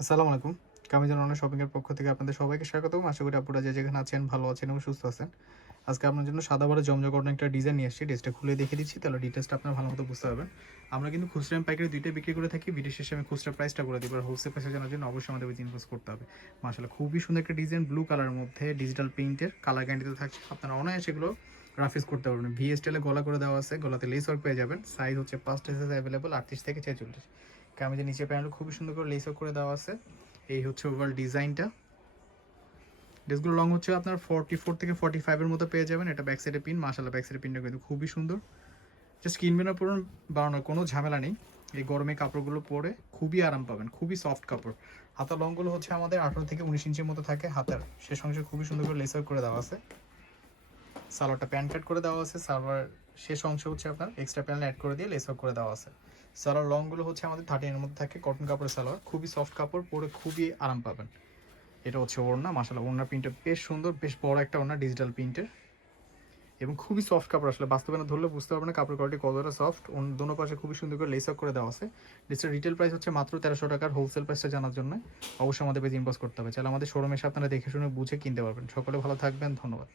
আসসালামু আলাইকুম। কামিজান online shopping এর পক্ষ থেকে আপনাদের সবাইকে স্বাগতম। আশা করি আপনারা যে যেখানে আছেন ভালো আছেন এবং সুস্থ আছেন। আজকে আপনার জন্য সাদামাটা জমজমাট একটা ডিজাইন নিয়ে এসেছি। ড্রেসটা খুলে দেখিয়ে দিচ্ছি, তাহলে ডিটেইলসটা আপনারা ভালোমতো বুঝতে পারবেন। আমরা কিন্তু খুচরা এবং পাইকারি দুইটাই বিক্রি করে থাকি। ভিডিও শেষে আমি খুচরা প্রাইসটা বলে দিব। আর হোলসেল প্রাইসে জানার জন্য অবশ্যই আমাদের পেজে ইনবক্স করতে হবে। মাশাআল্লাহ খুবই সুন্দর একটা ডিজাইন, ব্লু কালারের মধ্যে ডিজিটাল প্রিন্টের কালার গ্যারান্টিতে থাকছে। আপনারা অনায়াসে এগুলো রাফ ইউজ করতে পারবেন। ভি স্টাইলে গলা করে দেওয়া আছে, গলাতে লেস ওয়ার্ক পেয়ে যাবেন। সাইজ হচ্ছে 5টা সাইজ अवेलेबल 38 থেকে 46। কামিজের নিচে প্যানেলও খুবই সুন্দর করে লেস ওয়ার্ক করে দেওয়া আছে। এই হচ্ছে ওভারঅল ডিজাইনটা। ড্রেসগুলো লং হচ্ছে আপনার 44 থেকে 45 এর মতো পেয়ে যাবেন। এটা ব্যাক সাইডে পিন, মাশাআল্লাহ ব্যাক সাইডে পিনটা কিন্তু খুবই সুন্দর। জাস্ট কিনবেন আর পরুন, বানানোর কোনো ঝামেলা নেই। এই গরমে কাপড়গুলো পরে খুবই আরাম পাবেন, খুবই সফট কাপড়। হাতার লংগুলো হচ্ছে আমাদের 18 থেকে 19 ইঞ্চির মতো থাকে। হাতার শেষ অংশে খুবই সুন্দর করে লেস ওয়ার্ক করে দেওয়া আছে। সালোয়ারটা প্যান কাট করে দেওয়া আছে। সালোয়ার শেষ অংশ হচ্ছে আপনার এক্সট্রা প্যানেল অ্যাড করে দিয়ে লেস ওয়ার্ক করে দেওয়া আছে। সালোয়ার লংগুলো হচ্ছে আমাদের 13 এর মধ্যে থাকে। কটন কাপড়ের সালোয়ার, খুবই সফট কাপড়, পরে খুবই আরাম পাবেন। এটা হচ্ছে ওড়না, মাশাআল্লাহ ওড়নার প্রিন্টটা বেশ সুন্দর, বেশ বড় একটা ওড়না ডিজিটাল প্রিন্টের এবং খুবই সফট কাপড়। আসলে বাস্তবে না ধরলে বুঝতে পারবে না কাপড়ের কোয়ালিটি কতটা সফট। দোনো পাশে খুবই সুন্দর করে লেস আপ করে দেওয়া আছে। ড্রেসটার রিটেল প্রাইস হচ্ছে মাত্র 1300 টাকার। হোলসেল প্রাইসটা জানার জন্য অবশ্যই আমাদের পেজ ইনবক্স করতে হবে। চাইলে আমাদের শোরুমে এসে আপনারা দেখে শুনে বুঝে কিনতে পারবেন। সকলে ভালো থাকবেন, ধন্যবাদ।